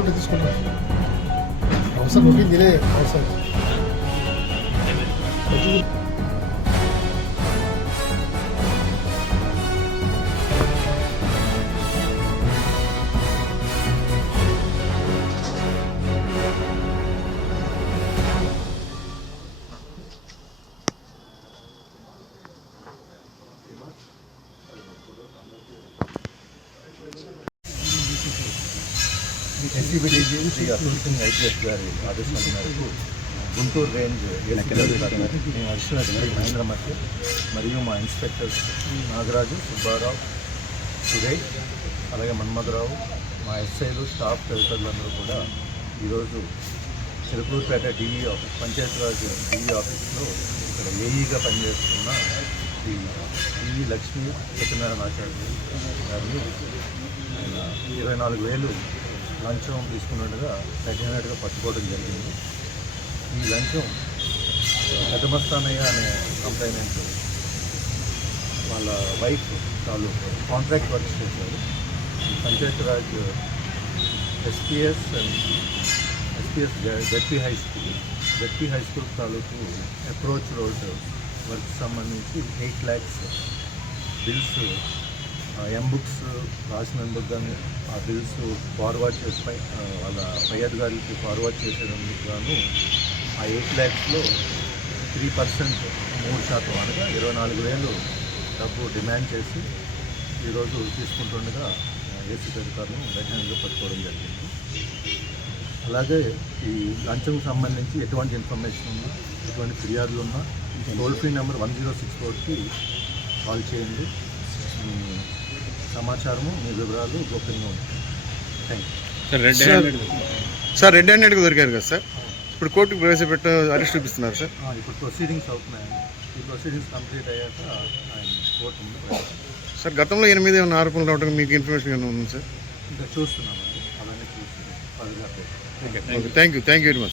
అడిగి తీసుకున్నాను అవసరం రొటీన్ తినే అవసరం ఎస్సీబీడీజీ శ్రీ అసిస్టెంట్ ఐపీఎస్ గారి ఆదేశాల మేరకు గుంటూరు రేంజ్ నేను అడిషనల్ అధికారి మహేంద్ర మధ్య మరియు మా ఇన్స్పెక్టర్స్ నాగరాజు సుబ్బారావు సురేష్ అలాగే మన్మధరావు మా ఎస్ఐలు స్టాఫ్ తదితరులందరూ కూడా ఈరోజు Chilukurupeta DE office Panchayati Raj DE ఆఫీస్లో ఇక్కడ ఏఈగా పనిచేస్తున్న శ్రీ డిఈ లక్ష్మీ సత్యనారాయణ ఆచార్య గారిని ఆయన 24,000 లంచం తీసుకున్నట్టుగా తగినట్టుగా పట్టుకోవడం జరిగింది. ఈ లంచం పెద్దమస్తానయ్య అనే కంప్లైనెంట్ వాళ్ళ వైఫ్ తాలూకు కాంట్రాక్ట్ వర్క్స్ చేశారు. Panchayati Raj SPS ZP high school తాలూకు అప్రోచ్ రోడ్ వర్క్ సంబంధించి 8 lakhs బిల్స్ బుక్స్ రాసినందుకు కానీ ఆ బిల్స్ ఫార్వర్డ్ చేసి వాళ్ళ పై అధికారులకి ఫార్వర్డ్ చేసేందుకు గాను ఆ 8 lakhsలో 3% 3% అనగా 24,000 డబ్బు డిమాండ్ చేసి ఈరోజు తీసుకుంటుండగా ఏసీపీ అధికారులను వెంటనే పట్టుకోవడం జరిగింది. అలాగే ఈ లంచం సంబంధించి ఎటువంటి ఇన్ఫర్మేషన్ ఉన్నా ఎటువంటి ఫిర్యాదులు ఉన్నా టోల్ ఫ్రీ నెంబర్ 1064కి కాల్ చేయండి. మీ సమాచారము మీ వివరాలు గోప్యంగా ఉంటాయి. Thank you. సార్ రెడ్ హ్యాండెడ్గా దొరికారు కదా సార్, ఇప్పుడు కోర్టుకు ప్రవేశపెట్ట అరెస్ట్ చూపిస్తున్నారు సార్. ఇప్పుడు ప్రొసీడింగ్స్ అవుతున్నాయండి. ఈ ప్రొసీడింగ్స్ కంప్లీట్ అయ్యాక ఆయన కోర్టు సార్ గతంలో 8 ఏమైనా ఆరోపణలు రావడం మీకు ఇన్ఫర్మేషన్ ఏమైనా ఉంది సార్? ఇంకా చూస్తున్నామండి, అవన్నీ చూస్తున్నాం. Thank you very much.